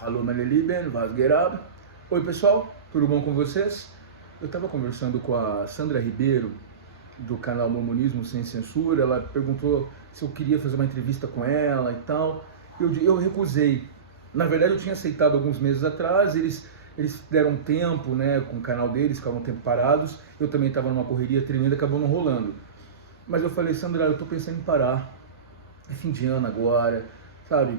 Hallo meine Lieben, was geht ab? Oi pessoal, tudo bom com vocês? Eu estava conversando com a Sandra Ribeiro, do canal Mormonismo Sem Censura. Ela perguntou se eu queria fazer uma entrevista com ela e tal. Eu recusei. Na verdade eu tinha aceitado alguns meses atrás, eles deram tempo, né, com o canal deles, ficavam um tempo parados. Eu também estava numa correria tremenda, acabou não rolando. Mas eu falei, Sandra, eu estou pensando em parar. É fim de ano agora, sabe?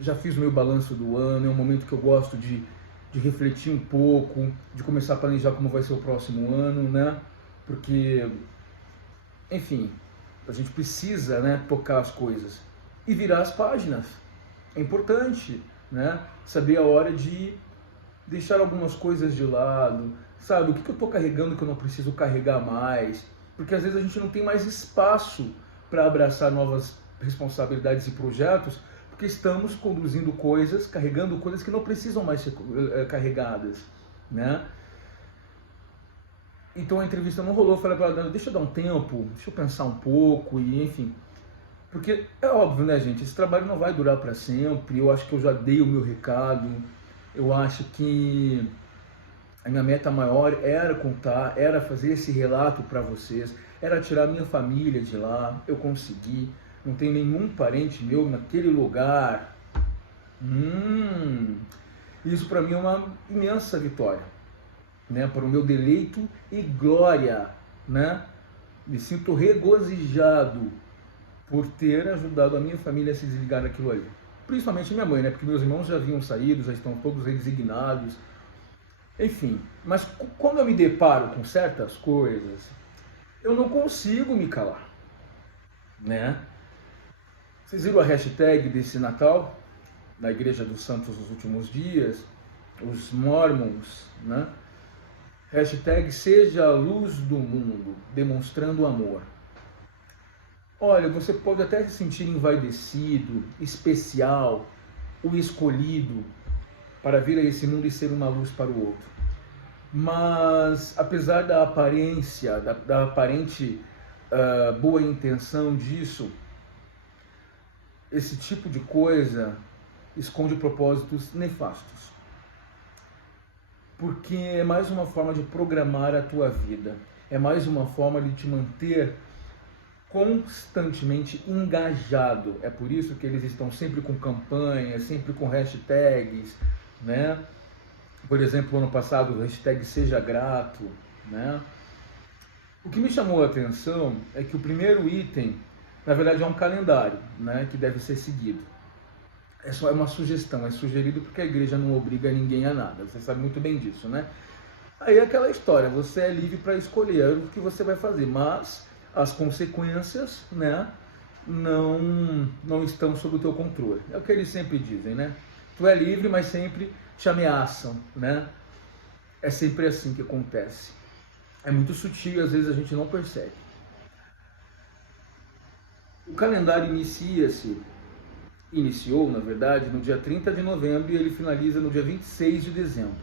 Já fiz o meu balanço do ano, é um momento que eu gosto de refletir um pouco, de começar a planejar como vai ser o próximo ano, né? Porque, enfim, a gente precisa, né, tocar as coisas e virar as páginas. É importante, né? Saber a hora de deixar algumas coisas de lado, sabe? O que eu estou carregando que eu não preciso carregar mais? Porque às vezes a gente não tem mais espaço para abraçar novas responsabilidades e projetos, porque estamos conduzindo coisas, carregando coisas que não precisam mais ser carregadas, né? Então a entrevista não rolou, eu falei para ela, deixa eu dar um tempo, deixa eu pensar um pouco, e enfim. Porque é óbvio, né, gente, esse trabalho não vai durar para sempre, eu acho que eu já dei o meu recado, eu acho que a minha meta maior era contar, era fazer esse relato para vocês, era tirar minha família de lá, eu consegui, não tem nenhum parente meu naquele lugar. Isso para mim é uma imensa vitória, né? Para o meu deleito e glória, né? Me sinto regozijado por ter ajudado a minha família a se desligar daquilo ali. Principalmente minha mãe, né? Porque meus irmãos já haviam saído, já estão todos resignados. Enfim, mas quando eu me deparo com certas coisas, eu não consigo me calar, né? Vocês viram a hashtag desse Natal, na Igreja dos Santos nos últimos dias, os Mormons, né? Hashtag seja a luz do mundo, demonstrando amor. Olha, você pode até se sentir envaidecido, especial, o escolhido para vir a esse mundo e ser uma luz para o outro. Mas, apesar da aparência, da aparente boa intenção disso, esse tipo de coisa esconde propósitos nefastos. Porque é mais uma forma de programar a tua vida. É mais uma forma de te manter constantemente engajado. É por isso que eles estão sempre com campanhas, sempre com hashtags, né? Por exemplo, ano passado, o hashtag Seja Grato, né? O que me chamou a atenção é que o primeiro item, na verdade, é um calendário, né, que deve ser seguido. É só uma sugestão, é sugerido porque a igreja não obriga ninguém a nada, você sabe muito bem disso, né? Aí é aquela história, você é livre para escolher o que você vai fazer, mas as consequências, né, não estão sob o teu controle. É o que eles sempre dizem, né? Tu é livre, mas sempre te ameaçam, né? É sempre assim que acontece. É muito sutil e às vezes a gente não percebe. O calendário iniciou, na verdade, no dia 30 de novembro e ele finaliza no dia 26 de dezembro.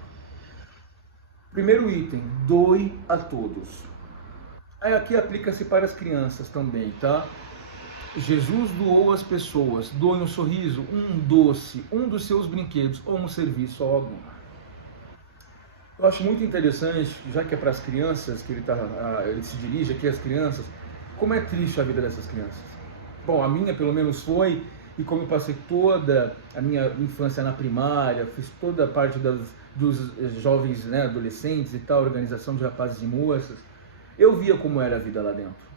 Primeiro item, doe a todos. Aí aqui aplica-se para as crianças também, tá? Jesus doou às pessoas, doe um sorriso, um doce, um dos seus brinquedos ou um serviço a alguém. Eu acho muito interessante, já que é para as crianças que ele se dirige aqui às crianças, como é triste a vida dessas crianças. Bom, a minha pelo menos foi, e como eu passei toda a minha infância na primária, fiz toda a parte dos jovens, né, adolescentes e tal, organização de rapazes e moças, eu via como era a vida lá dentro.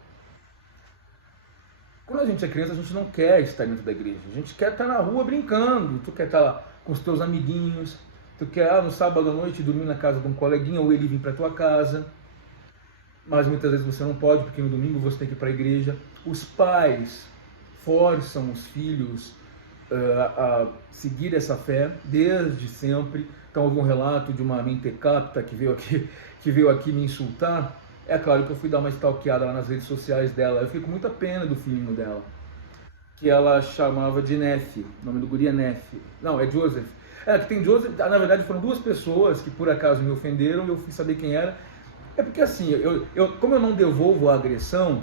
Quando a gente é criança, a gente não quer estar dentro da igreja, a gente quer estar na rua brincando, tu quer estar lá com os teus amiguinhos, tu quer no sábado à noite dormir na casa de um coleguinha ou ele vir para tua casa, mas muitas vezes você não pode, porque no domingo você tem que ir para a igreja. Os pais forçam os filhos a seguir essa fé desde sempre. Então houve um relato de uma mentecapta que veio aqui me insultar. É claro que eu fui dar uma stalkeada lá nas redes sociais dela. Eu fico com muita pena do filhinho dela, que ela chamava de Neff. O nome do guri é Neff. Não, é Joseph. Que tem Joseph. Na verdade foram duas pessoas que por acaso me ofenderam e eu fui saber quem era. É porque assim, como eu não devolvo a agressão,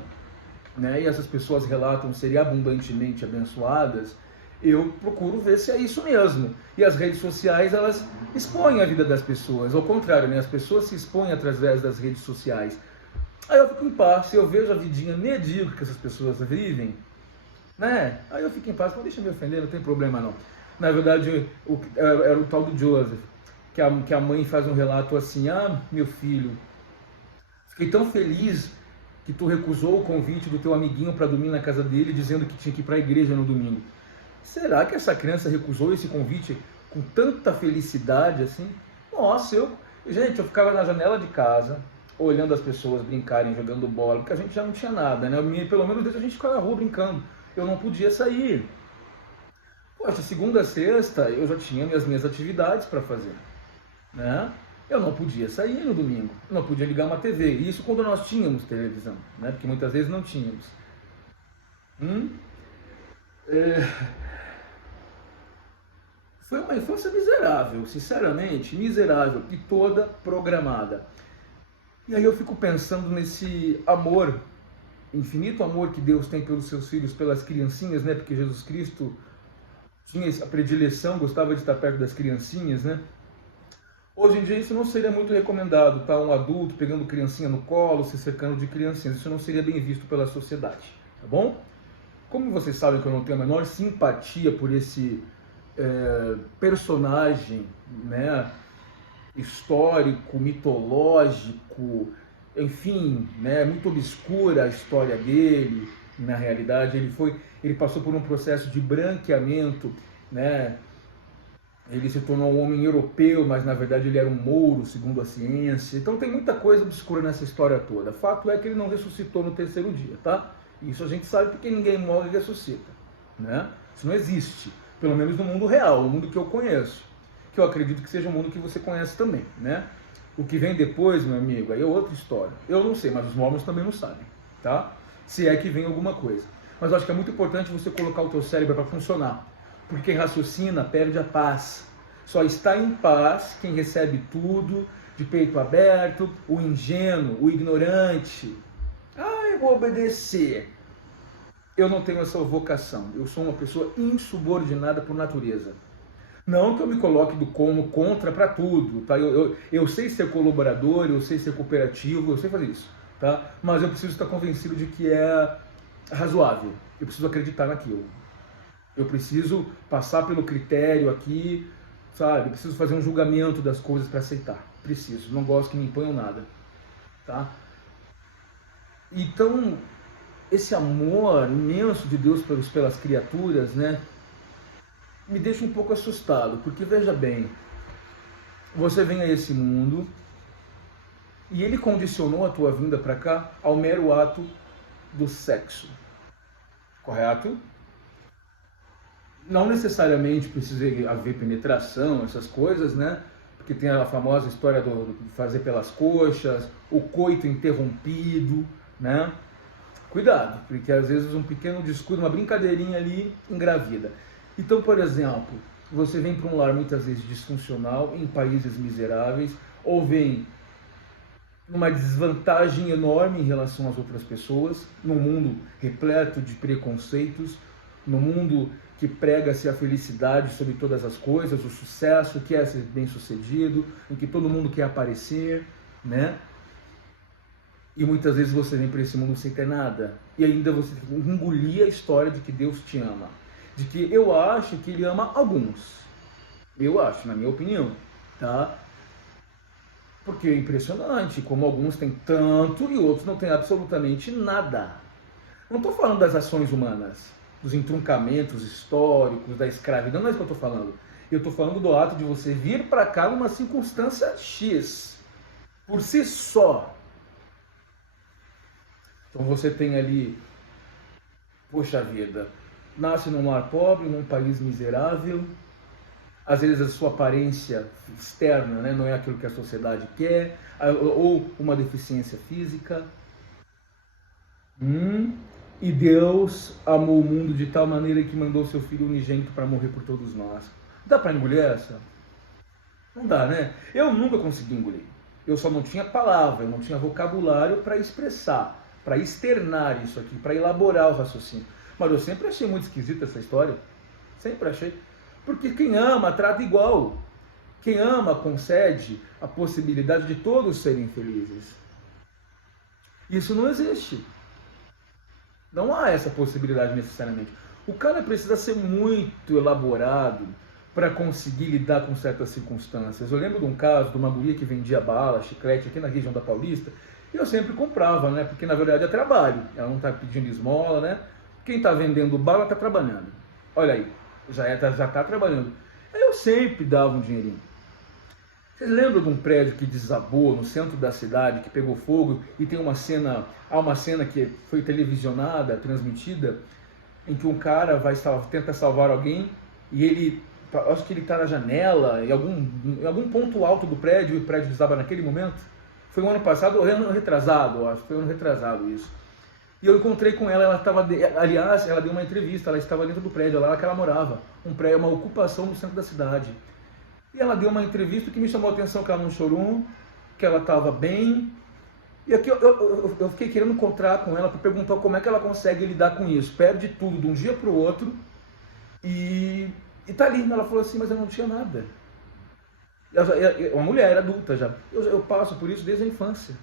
né, e essas pessoas relatam serem abundantemente abençoadas, eu procuro ver se é isso mesmo. E as redes sociais, elas expõem a vida das pessoas. Ao contrário, né? As pessoas se expõem através das redes sociais. Aí eu fico em paz, se eu vejo a vidinha medíocre que essas pessoas vivem, né? Aí eu fico em paz, não deixa me ofender, não tem problema não. Na verdade, era o tal do Joseph, que a mãe faz um relato assim: ah, meu filho, fiquei tão feliz que tu recusou o convite do teu amiguinho para dormir na casa dele, dizendo que tinha que ir para a igreja no domingo. Será que essa criança recusou esse convite com tanta felicidade assim? Nossa, gente, eu ficava na janela de casa, olhando as pessoas brincarem, jogando bola, porque a gente já não tinha nada, né? Pelo menos desde a gente ficava na rua brincando. Eu não podia sair. Poxa, segunda a sexta eu já tinha minhas atividades para fazer, né? Eu não podia sair no domingo, não podia ligar uma TV. Isso quando nós tínhamos televisão, né? Porque muitas vezes não tínhamos. Foi uma infância miserável, sinceramente, miserável e toda programada. E aí eu fico pensando nesse amor, infinito amor que Deus tem pelos seus filhos, pelas criancinhas, né? Porque Jesus Cristo tinha a predileção, gostava de estar perto das criancinhas, né? Hoje em dia isso não seria muito recomendado, tá? Um adulto pegando criancinha no colo, se cercando de criancinhas, isso não seria bem visto pela sociedade, tá bom? Como vocês sabem que eu não tenho a menor simpatia por esse personagem, né, histórico, mitológico, enfim, né, muito obscura a história dele. Na realidade, ele passou por um processo de branqueamento, né? Ele se tornou um homem europeu, mas na verdade ele era um mouro, segundo a ciência. Então tem muita coisa obscura nessa história toda. Fato é que ele não ressuscitou no terceiro dia, tá? Isso a gente sabe porque ninguém morre e ressuscita, né? Isso não existe, pelo menos no mundo real, o mundo que eu conheço, que eu acredito que seja o mundo que você conhece também, né? O que vem depois, meu amigo, aí é outra história. Eu não sei, mas os mormons também não sabem, tá? Se é que vem alguma coisa. Mas eu acho que é muito importante você colocar o teu cérebro para funcionar. Porque quem raciocina perde a paz. Só está em paz quem recebe tudo de peito aberto, o ingênuo, o ignorante. Ah, eu vou obedecer. Eu não tenho essa vocação. Eu sou uma pessoa insubordinada por natureza. Não que eu me coloque do como contra para tudo, tá? Eu sei ser colaborador, eu sei ser cooperativo, eu sei fazer isso, tá? Mas eu preciso estar convencido de que é razoável. Eu preciso acreditar naquilo. Eu preciso passar pelo critério aqui, sabe? Eu preciso fazer um julgamento das coisas para aceitar. Preciso. Não gosto que me imponham nada, tá? Então, esse amor imenso de Deus pelas criaturas, né, me deixa um pouco assustado, porque veja bem, você vem a esse mundo e ele condicionou a tua vinda para cá ao mero ato do sexo, correto? Não necessariamente precisa haver penetração, essas coisas, né? Porque tem a famosa história do fazer pelas coxas, o coito interrompido, né? Cuidado, porque às vezes um pequeno descuido, uma brincadeirinha ali, engravida. Então, por exemplo, você vem para um lar muitas vezes disfuncional, em países miseráveis, ou vem numa desvantagem enorme em relação às outras pessoas, num mundo repleto de preconceitos, num mundo que prega-se a felicidade sobre todas as coisas, o sucesso, que é ser bem-sucedido, em que todo mundo quer aparecer, né? E muitas vezes você vem para esse mundo sem ter nada. E ainda você engolir a história de que Deus te ama. De que eu acho que Ele ama alguns. Eu acho, na minha opinião, tá? Porque é impressionante como alguns têm tanto e outros não têm absolutamente nada. Não estou falando das ações humanas, dos entroncamentos históricos, da escravidão, não é isso que eu estou falando. Eu estou falando do ato de você vir para cá numa circunstância X, por si só. Então você tem ali, poxa vida, nasce num lar pobre, num país miserável, às vezes a sua aparência externa, né, não é aquilo que a sociedade quer, ou uma deficiência física. E Deus amou o mundo de tal maneira que mandou seu Filho unigênito para morrer por todos nós. Dá para engolir essa? Não dá, né? Eu nunca consegui engolir. Eu só não tinha palavra, eu não tinha vocabulário para expressar, para externar isso aqui, para elaborar o raciocínio. Mas eu sempre achei muito esquisita essa história. Sempre achei. Porque quem ama trata igual. Quem ama concede a possibilidade de todos serem felizes. Isso não existe. Não há essa possibilidade necessariamente. O cara precisa ser muito elaborado para conseguir lidar com certas circunstâncias. Eu lembro de um caso de uma guria que vendia bala, chiclete aqui na região da Paulista, e eu sempre comprava, né? Porque na verdade é trabalho. Ela não está pedindo esmola, né? Quem está vendendo bala está trabalhando. Olha aí, já está trabalhando. Aí eu sempre dava um dinheirinho. Vocês lembram de um prédio que desabou no centro da cidade, que pegou fogo e tem uma cena, há uma cena que foi televisionada, transmitida, em que um cara tenta salvar alguém e ele, acho que ele está na janela, em algum ponto alto do prédio, e o prédio desaba naquele momento? Foi um ano passado, ou ano retrasado, acho que foi um ano retrasado isso. E eu encontrei com ela, ela estava, aliás, ela deu uma entrevista, ela estava dentro do prédio, lá que ela morava, um prédio, uma ocupação no centro da cidade. E ela deu uma entrevista que me chamou a atenção, que ela não chorou, que ela estava bem. E aqui eu fiquei querendo encontrar com ela para perguntar como é que ela consegue lidar com isso. Perde tudo de um dia para o outro e tá ali. Ela falou assim, mas eu não tinha nada. Uma mulher adulta já. Eu passo por isso desde a infância.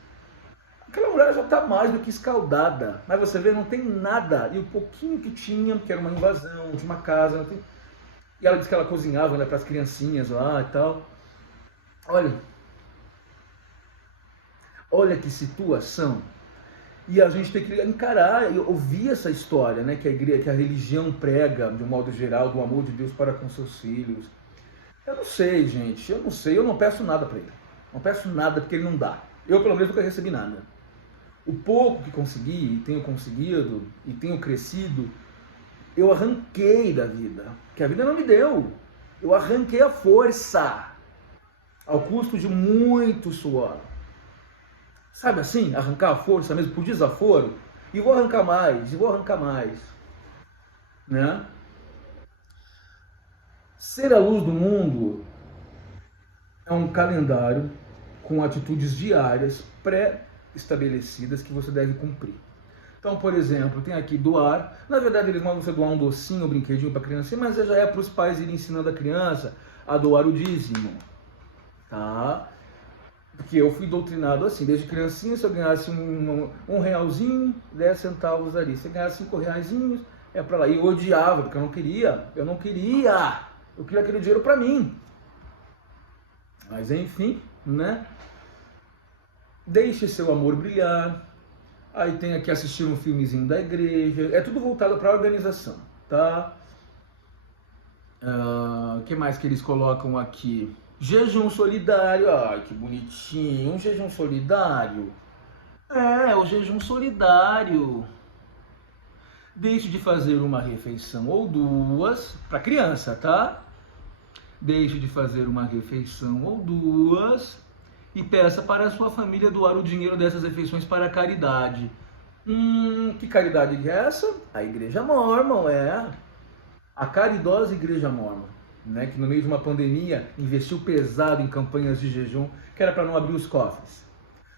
Aquela mulher já está mais do que escaldada. Mas você vê, não tem nada. E o pouquinho que tinha, que era uma invasão de uma casa, não tem... E ela disse que ela cozinhava, né, para as criancinhas lá e tal. Olha que situação. E a gente tem que encarar e ouvir essa história, né, que a igreja, que a religião prega, de um modo geral, do amor de Deus para com seus filhos. Eu não sei, gente, eu não peço nada para ele. Não peço nada porque ele não dá. Eu, pelo menos, nunca recebi nada. O pouco que consegui, e tenho conseguido, e tenho crescido, eu arranquei da vida, que a vida não me deu. Eu arranquei a força, ao custo de muito suor. Sabe assim, arrancar a força mesmo por desaforo? E vou arrancar mais, né? Ser a luz do mundo é um calendário com atitudes diárias pré-estabelecidas que você deve cumprir. Então, por exemplo, tem aqui doar. Na verdade, eles mandam você doar um docinho, um brinquedinho para a criança, mas já é para os pais irem ensinando a criança a doar o dízimo. Tá? Porque eu fui doutrinado assim, desde criancinha, se eu ganhasse um realzinho, 10 centavos ali. Se eu ganhasse 5 reaisinhos, é para lá. E eu odiava, porque eu não queria. Eu queria aquele dinheiro para mim. Mas enfim, né? Deixe seu amor brilhar. Aí tem aqui assistir um filmezinho da igreja. É tudo voltado para a organização, tá? O que mais que eles colocam aqui? Jejum solidário. Ai, que bonitinho. Um jejum solidário. O jejum solidário. Deixe de fazer uma refeição ou duas, para criança, tá? Deixe de fazer uma refeição ou duas e peça para a sua família doar o dinheiro dessas refeições para a caridade. Que caridade é essa? A Igreja Mórmon, a caridosa Igreja Mórmon, né? Que no meio de uma pandemia investiu pesado em campanhas de jejum, que era para não abrir os cofres.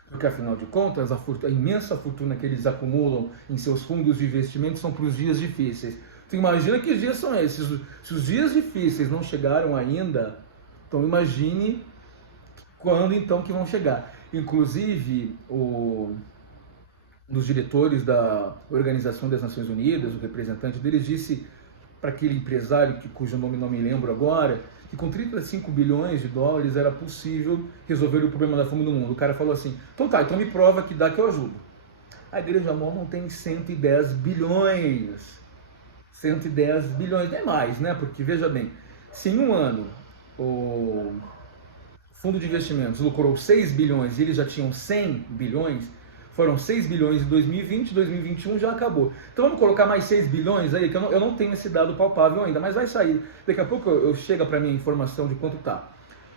Porque afinal de contas, a imensa fortuna que eles acumulam em seus fundos de investimento são para os dias difíceis. Tu imagina que dias são esses? Se os dias difíceis não chegaram ainda, então imagine quando então que vão chegar. Inclusive, um dos diretores da Organização das Nações Unidas, o representante deles, disse para aquele empresário, cujo nome não me lembro agora, que com 35 bilhões de dólares era possível resolver o problema da fome no mundo. O cara falou assim, então me prova que dá que eu ajudo. A Igreja Mórmon tem 110 bilhões. 110 bilhões, é mais, né? Porque, veja bem, se em um ano o fundo de investimentos lucrou 6 bilhões e eles já tinham 100 bilhões, foram 6 bilhões em 2020, 2021 já acabou. Então vamos colocar mais 6 bilhões aí, que eu não tenho esse dado palpável ainda, mas vai sair. Daqui a pouco chega para mim a informação de quanto tá.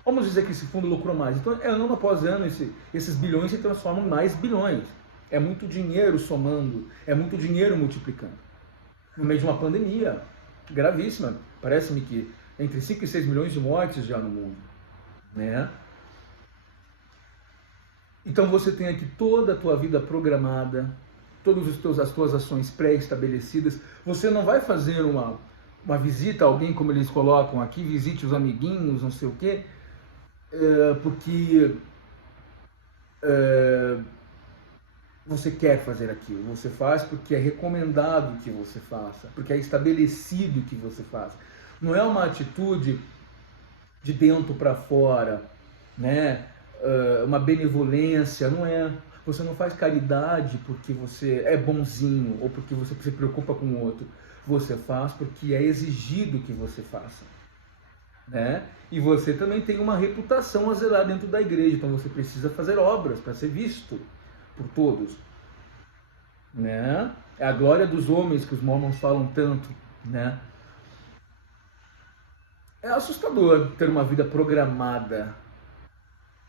Vamos dizer que esse fundo lucrou mais. Então, ano após ano, esses bilhões se transformam em mais bilhões. É muito dinheiro somando, é muito dinheiro multiplicando. No meio de uma pandemia gravíssima, parece-me que entre 5 e 6 milhões de mortes já no mundo, né? Então você tem aqui toda a tua vida programada, todas as tuas ações pré-estabelecidas. Você não vai fazer uma visita a alguém, como eles colocam aqui, visite os amiguinhos, não sei o quê, porque você quer fazer aquilo, você faz porque é recomendado que você faça, porque é estabelecido que você faça. Não é uma atitude de dentro para fora, né? Uma benevolência, não é. Você não faz caridade porque você é bonzinho ou porque você se preocupa com o outro. Você faz porque é exigido que você faça, né? E você também tem uma reputação a zelar dentro da igreja, então você precisa fazer obras para ser visto por todos, né? É a glória dos homens que os mormons falam tanto, né? É assustador ter uma vida programada,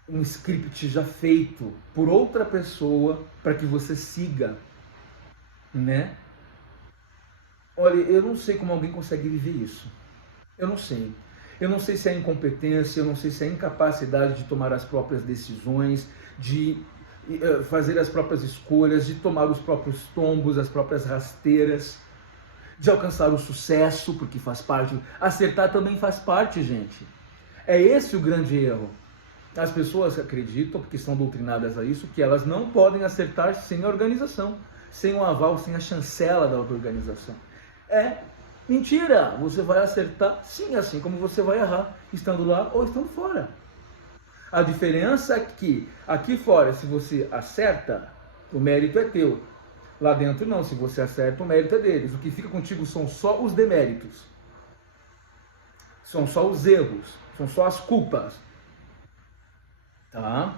um script já feito por outra pessoa para que você siga, né? Olha, eu não sei como alguém consegue viver isso. Eu não sei. Eu não sei se é incompetência, eu não sei se é incapacidade de tomar as próprias decisões, de fazer as próprias escolhas, de tomar os próprios tombos, as próprias rasteiras, de alcançar o sucesso, porque faz parte. Acertar também faz parte, gente. É esse o grande erro. As pessoas acreditam, porque são doutrinadas a isso, que elas não podem acertar sem a organização, sem o aval, sem a chancela da organização. É mentira! Você vai acertar sim, assim como você vai errar, estando lá ou estando fora. A diferença é que aqui fora, se você acerta, o mérito é teu. Lá dentro não, se você acerta, o mérito é deles. O que fica contigo são só os deméritos. São só os erros, são só as culpas. Tá?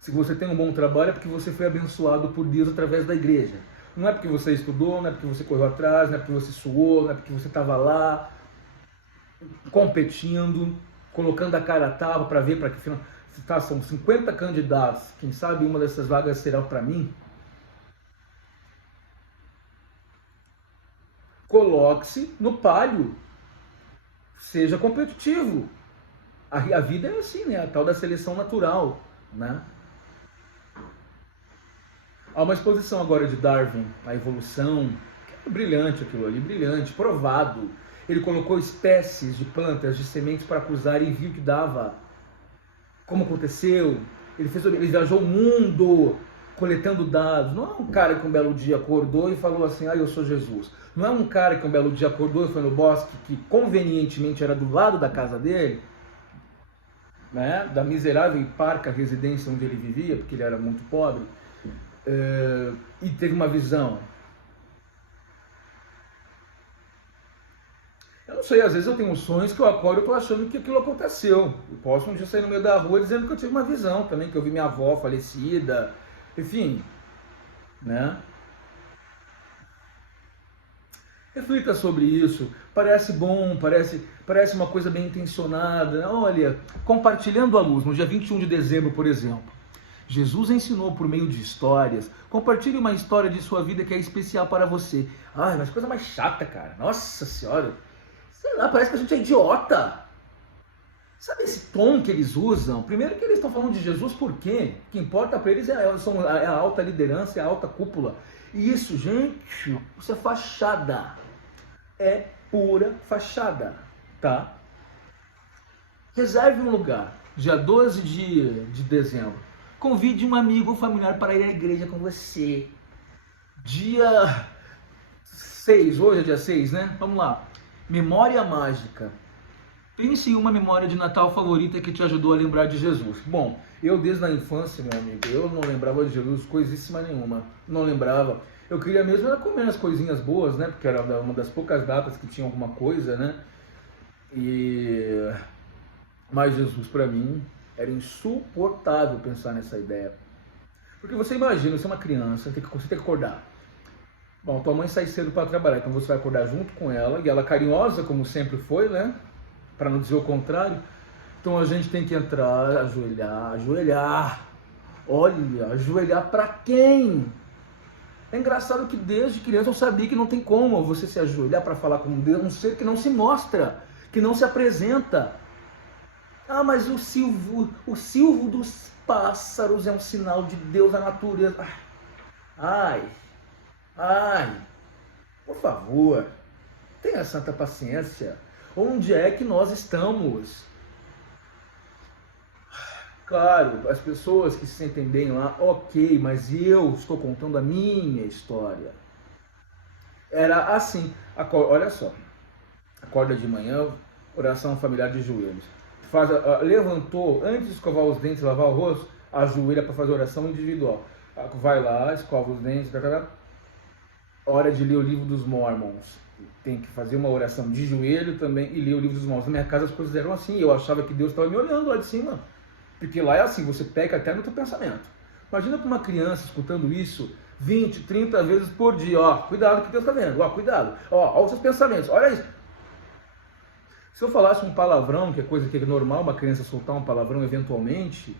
Se você tem um bom trabalho é porque você foi abençoado por Deus através da igreja. Não é porque você estudou, não é porque você correu atrás, não é porque você suou, não é porque você estava lá competindo, colocando a cara a tapa para ver para que final. Tá, são 50 candidatos, quem sabe uma dessas vagas será para mim. Coloque-se no páreo, seja competitivo. A vida é assim, né? A tal da seleção natural, né? Há uma exposição agora de Darwin, a evolução, que é brilhante aquilo ali, brilhante, provado. Ele colocou espécies de plantas, de sementes para cruzar e viu que dava. Como aconteceu? Ele viajou o mundo coletando dados. Não é um cara que um belo dia acordou e falou assim, eu sou Jesus. Não é um cara que um belo dia acordou e foi no bosque, que convenientemente era do lado da casa dele, né, da miserável e parca residência onde ele vivia, porque ele era muito pobre, e teve uma visão. Eu não sei, às vezes eu tenho sonhos que eu acordo e estou achando que aquilo aconteceu. Eu posso um dia sair no meio da rua dizendo que eu tive uma visão também, que eu vi minha avó falecida, enfim, né? Reflita sobre isso, parece bom, parece uma coisa bem intencionada. Olha, compartilhando a luz, no dia 21 de dezembro, por exemplo, Jesus ensinou por meio de histórias. Compartilhe uma história de sua vida que é especial para você. Ai, mas coisa mais chata, cara. Nossa Senhora, sei lá, parece que a gente é idiota. Sabe esse tom que eles usam? Primeiro que eles estão falando de Jesus, por quê? O que importa para eles é a alta liderança, é a alta cúpula. E isso, gente, isso é fachada. É pura fachada, tá? Reserve um lugar, dia 12 de dezembro. Convide um amigo ou familiar para ir à igreja com você. Dia 6, hoje é dia 6, né? Vamos lá. Memória mágica. Pense em uma memória de Natal favorita que te ajudou a lembrar de Jesus. Bom, eu desde a infância, meu amigo, eu não lembrava de Jesus coisíssima nenhuma. Não lembrava. Eu queria mesmo era comer as coisinhas boas, né? Porque era uma das poucas datas que tinha alguma coisa, né? Mas Jesus, para mim, era insuportável pensar nessa ideia. Porque você imagina, você é uma criança, você tem que acordar. Bom, tua mãe sai cedo para trabalhar, então você vai acordar junto com ela, e ela carinhosa, como sempre foi, né? Para não dizer o contrário. Então a gente tem que entrar, ajoelhar. Olha, ajoelhar para quem? É engraçado que desde criança eu sabia que não tem como você se ajoelhar para falar com Deus, um ser que não se mostra, que não se apresenta. Ah, mas o silvo dos pássaros é um sinal de Deus na natureza. Ai, por favor. Tenha santa paciência. Onde é que nós estamos? Claro, as pessoas que se sentem bem lá, ok, mas eu estou contando a minha história. Era assim, olha só, acorda de manhã, oração familiar de joelhos. Levantou, antes de escovar os dentes, lavar o rosto, ajoelha para fazer oração individual. Vai lá, escova os dentes, hora de ler o livro dos Mormons. Tem que fazer uma oração de joelho também e ler o livro dos Mormons. Na minha casa as coisas eram assim, eu achava que Deus estava me olhando lá de cima. Porque lá é assim, você peca até no teu pensamento. Imagina para uma criança escutando isso 20, 30 vezes por dia. Ó, cuidado que Deus está vendo. Ó, cuidado. Ó, os seus pensamentos. Olha isso. Se eu falasse um palavrão, que é coisa que é normal uma criança soltar um palavrão eventualmente,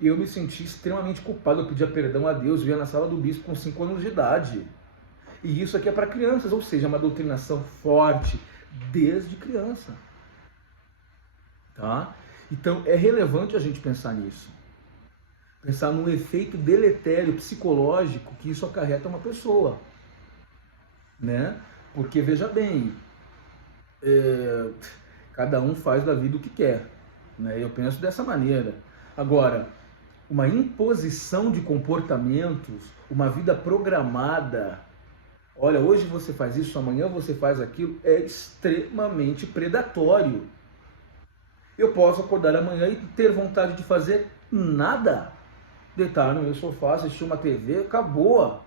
eu me senti extremamente culpado. Eu pedia perdão a Deus, eu ia na sala do bispo com 5 anos de idade. E isso aqui é para crianças, ou seja, é uma doutrinação forte desde criança. Tá? Então é relevante a gente pensar nisso. Pensar no efeito deletério psicológico que isso acarreta uma pessoa. Né? Porque veja bem, cada um faz da vida o que quer. Né? Eu penso dessa maneira. Agora, uma imposição de comportamentos, uma vida programada, olha, hoje você faz isso, amanhã você faz aquilo, é extremamente predatório. Eu posso acordar amanhã e ter vontade de fazer nada. Deitar no meu sofá, assistir uma TV, acabou.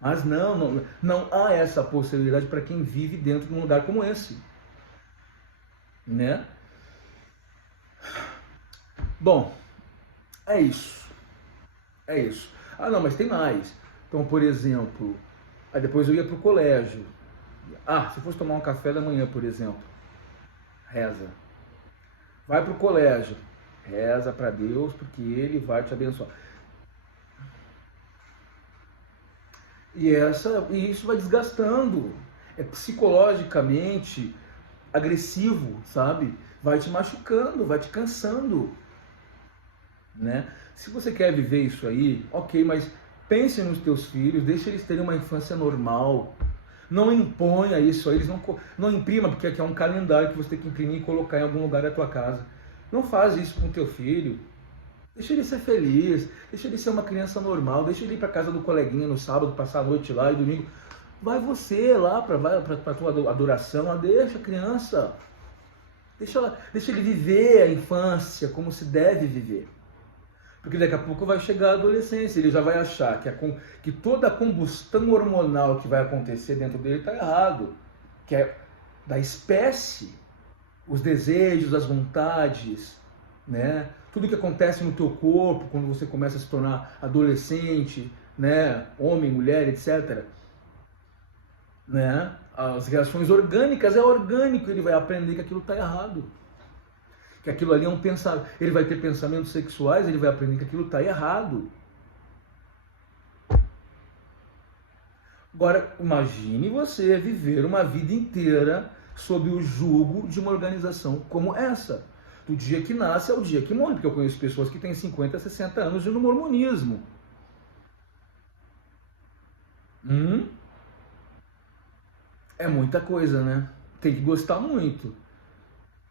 Mas não há essa possibilidade para quem vive dentro de um lugar como esse. Né? Bom, é isso. É isso. Ah, não, mas tem mais. Então, por exemplo, aí depois eu ia para o colégio. Se fosse tomar um café da manhã, por exemplo, reza. Vai para o colégio, reza para Deus, porque Ele vai te abençoar. E isso vai desgastando. É psicologicamente agressivo, sabe? Vai te machucando, vai te cansando. Né? Se você quer viver isso aí, ok, mas pense nos teus filhos, deixe eles terem uma infância normal. Não imponha isso a eles, não imprima, porque aqui é um calendário que você tem que imprimir e colocar em algum lugar da tua casa. Não faz isso com o teu filho. Deixa ele ser feliz, deixa ele ser uma criança normal, deixa ele ir para casa do coleguinha no sábado, passar a noite lá e domingo. Vai você lá para a tua adoração, deixa a criança. Deixa ele viver a infância como se deve viver. Porque daqui a pouco vai chegar a adolescência, ele já vai achar que toda a combustão hormonal que vai acontecer dentro dele está errado. Que é da espécie, os desejos, as vontades, né? Tudo que acontece no teu corpo quando você começa a se tornar adolescente, né? Homem, mulher, etc. Né? As reações orgânicas, é orgânico, ele vai aprender que aquilo está errado. Que aquilo ali é um pensamento, ele vai ter pensamentos sexuais, ele vai aprender que aquilo está errado. Agora, imagine você viver uma vida inteira sob o jugo de uma organização como essa. Do dia que nasce ao dia que morre, porque eu conheço pessoas que têm 50, 60 anos de mormonismo. É muita coisa, né? Tem que gostar muito.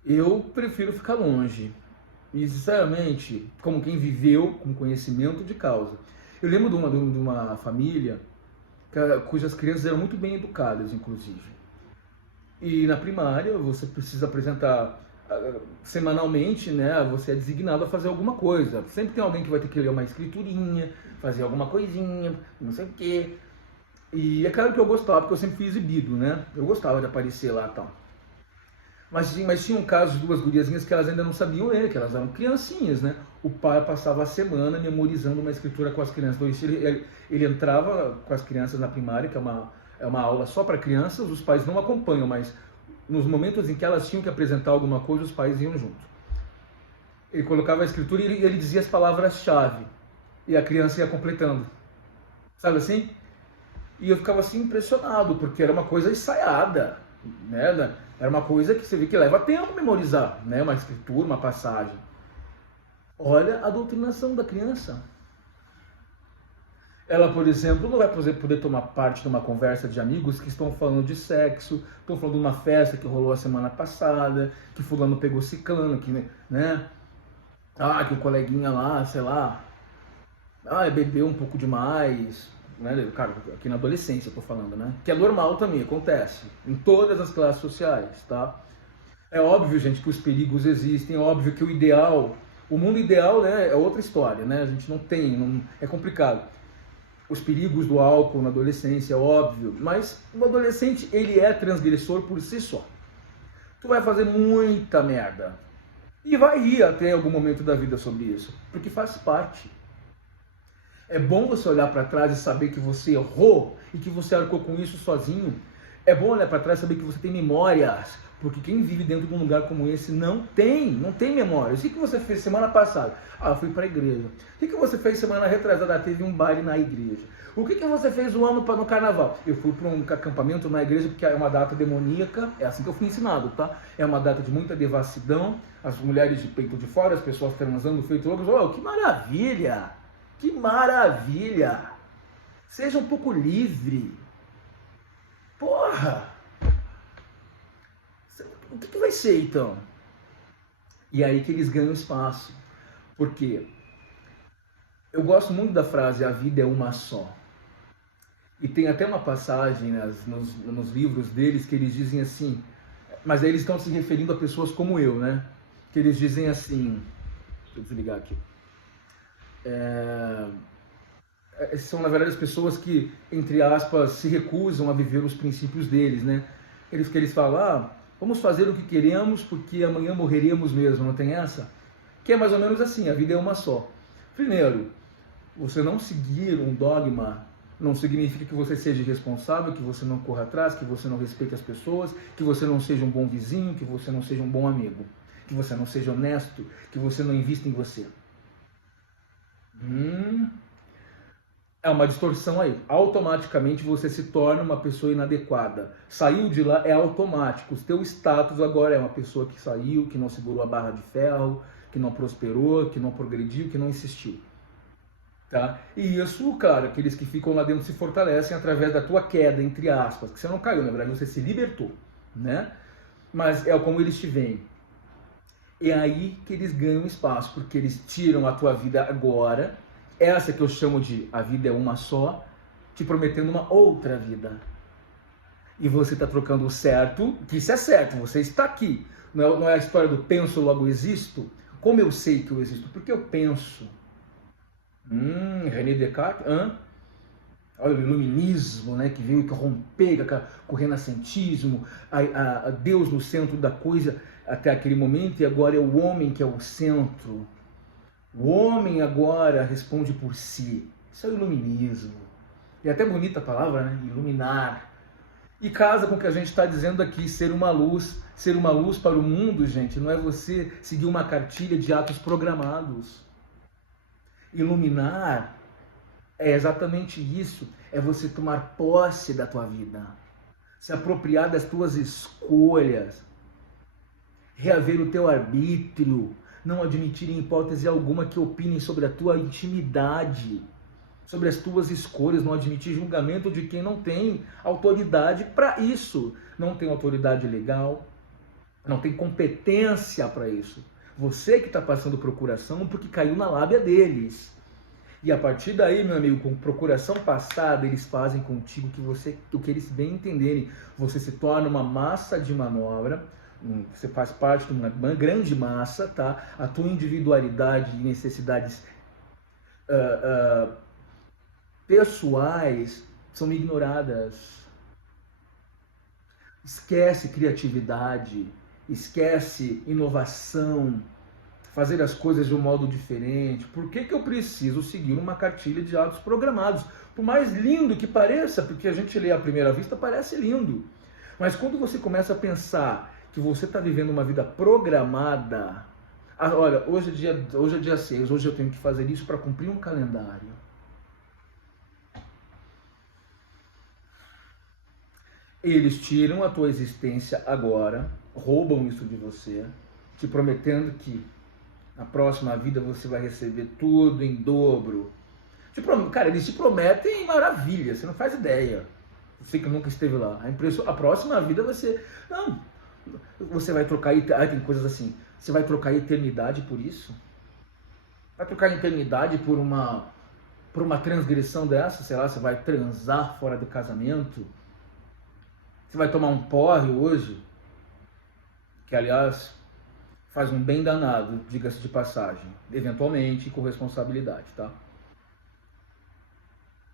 Eu prefiro ficar longe. E, sinceramente, como quem viveu com conhecimento de causa. Eu lembro de uma família cujas crianças eram muito bem educadas, inclusive. E na primária, você precisa apresentar semanalmente, né? Você é designado a fazer alguma coisa. Sempre tem alguém que vai ter que ler uma escriturinha, fazer alguma coisinha, não sei o quê. E é claro que eu gostava, porque eu sempre fui exibido, né? Eu gostava de aparecer lá e tal. Mas tinha um caso de 2 guriazinhas que elas ainda não sabiam ler, que elas eram criancinhas, né? O pai passava a semana memorizando uma escritura com as crianças. Então ele entrava com as crianças na primária, que é uma aula só para crianças, os pais não acompanham, mas nos momentos em que elas tinham que apresentar alguma coisa, os pais iam junto. Ele colocava a escritura e ele dizia as palavras-chave, e a criança ia completando. Sabe assim? E eu ficava assim impressionado, porque era uma coisa ensaiada, né? Era uma coisa que você vê que leva tempo memorizar, né? Uma escritura, uma passagem. Olha a doutrinação da criança. Ela, por exemplo, não vai poder tomar parte de uma conversa de amigos que estão falando de sexo, estão falando de uma festa que rolou a semana passada, que fulano pegou ciclano, que, né? Ah, que o coleguinha lá, sei lá, bebeu um pouco demais, né? Cara, aqui na adolescência eu tô falando, né? Que é normal também, acontece, em todas as classes sociais, tá? É óbvio, gente, que os perigos existem, é óbvio que o mundo ideal, né, é outra história, né? A gente não tem, é complicado. Os perigos do álcool na adolescência, é óbvio, mas o adolescente, ele é transgressor por si só. Tu vai fazer muita merda. E vai rir até algum momento da vida sobre isso, porque faz parte. É bom você olhar para trás e saber que você errou e que você arcou com isso sozinho. É bom olhar para trás e saber que você tem memórias, porque quem vive dentro de um lugar como esse não tem memórias. O que você fez semana passada? Eu fui para a igreja. O que você fez semana retrasada? Teve um baile na igreja. O que você fez no carnaval? Eu fui para um acampamento na igreja porque é uma data demoníaca, é assim que eu fui ensinado, tá? É uma data de muita devassidão, as mulheres de peito de fora, as pessoas transando feito loucos. Oh, que maravilha! Que maravilha! Seja um pouco livre. Porra! O que vai ser então? E aí que eles ganham espaço. Por quê? Eu gosto muito da frase a vida é uma só. E tem até uma passagem nos livros deles que eles dizem assim, mas aí eles estão se referindo a pessoas como eu, né? Que eles dizem assim, deixa eu desligar aqui. São na verdade as pessoas que, entre aspas, se recusam a viver os princípios deles, né? Eles falam, vamos fazer o que queremos porque amanhã morreremos mesmo, não tem essa? Que é mais ou menos assim, a vida é uma só. Primeiro, você não seguir um dogma não significa que você seja irresponsável, que você não corra atrás, que você não respeite as pessoas, que você não seja um bom vizinho, que você não seja um bom amigo, que você não seja honesto, que você não invista em você. É uma distorção aí. Automaticamente você se torna uma pessoa inadequada. Saiu de lá, é automático. O teu status agora é uma pessoa que saiu, que não segurou a barra de ferro, que não prosperou, que não progrediu, que não insistiu. Tá? E isso, cara, aqueles que ficam lá dentro se fortalecem através da tua queda, entre aspas, que você não caiu, na verdade você se libertou, né? Mas é como eles te veem. É aí que eles ganham espaço, porque eles tiram a tua vida agora, essa que eu chamo de a vida é uma só, te prometendo uma outra vida. E você está trocando o certo, que isso é certo, você está aqui. Não é a história do penso, logo existo? Como eu sei que eu existo? Porque eu penso. René Descartes, olha o iluminismo, né, que veio romper com o renascentismo, a Deus no centro da coisa até aquele momento, e agora é o homem que é o centro. O homem agora responde por si. Isso é o iluminismo. E até bonita a palavra, né? Iluminar. E casa com o que a gente está dizendo aqui, ser uma luz para o mundo, gente, não é você seguir uma cartilha de atos programados. Iluminar é exatamente isso, é você tomar posse da tua vida, se apropriar das tuas escolhas, reaver o teu arbítrio, não admitir em hipótese alguma que opinem sobre a tua intimidade, sobre as tuas escolhas, não admitir julgamento de quem não tem autoridade para isso, não tem autoridade legal, não tem competência para isso. Você que está passando procuração porque caiu na lábia deles. E a partir daí, meu amigo, com procuração passada, eles fazem contigo o que eles bem entenderem. Você se torna uma massa de manobra, você faz parte de uma grande massa, tá? A tua individualidade e necessidades pessoais são ignoradas. Esquece criatividade, esquece inovação, fazer as coisas de um modo diferente. Por que eu preciso seguir uma cartilha de atos programados? Por mais lindo que pareça, porque a gente lê à primeira vista, parece lindo. Mas quando você começa a pensar que você está vivendo uma vida programada, olha, hoje é dia 6, hoje eu tenho que fazer isso para cumprir um calendário. Eles tiram a tua existência agora, roubam isso de você, te prometendo que na próxima vida você vai receber tudo em dobro. Cara, eles te prometem maravilha, você não faz ideia. Você que nunca esteve lá. A próxima vida vai ser... Não, você vai trocar... tem coisas assim. Você vai trocar a eternidade por isso? Vai trocar a eternidade por uma transgressão dessa? Sei lá, você vai transar fora do casamento? Você vai tomar um porre hoje? Que, aliás, faz um bem danado, diga-se de passagem. Eventualmente, com responsabilidade, tá?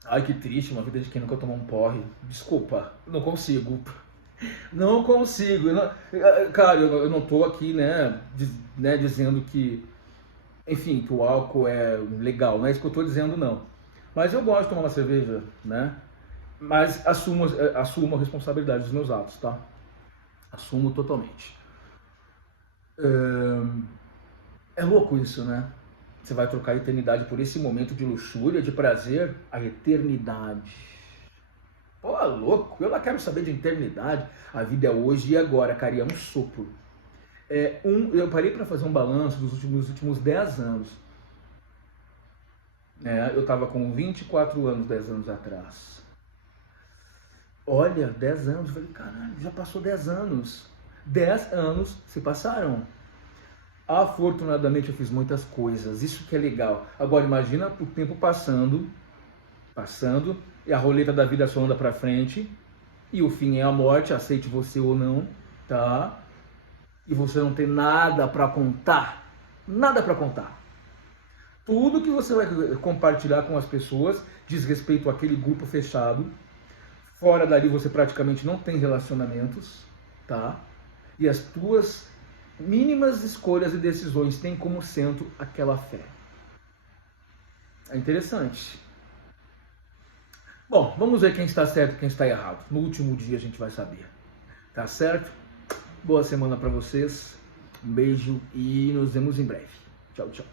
Ai, que triste, uma vida de quem nunca tomou um porre. Desculpa, não consigo. Não consigo. Cara, eu não tô aqui, né, dizendo que, enfim, que o álcool é legal. Não é isso que eu tô dizendo, não. Mas eu gosto de tomar uma cerveja, né? Mas assumo a responsabilidade dos meus atos, tá? Assumo totalmente. É louco isso, né? Você vai trocar a eternidade por esse momento de luxúria, de prazer, a eternidade. Pô, louco, eu não quero saber de eternidade. A vida é hoje e agora, cara, e é um sopro. Eu parei para fazer um balanço dos últimos 10 anos. Eu estava com 24 anos, 10 anos atrás. Olha, 10 anos, eu falei, caralho, já passou 10 anos. 10 anos se passaram. Afortunadamente eu fiz muitas coisas, isso que é legal. Agora imagina o tempo passando, e a roleta da vida só anda pra frente, e o fim é a morte, aceite você ou não, tá? E você não tem nada pra contar, nada pra contar. Tudo que você vai compartilhar com as pessoas diz respeito àquele grupo fechado. Fora dali você praticamente não tem relacionamentos, tá? E as tuas mínimas escolhas e decisões têm como centro aquela fé. É interessante. Bom, vamos ver quem está certo e quem está errado. No último dia a gente vai saber. Tá certo? Boa semana para vocês. Um beijo e nos vemos em breve. Tchau, tchau.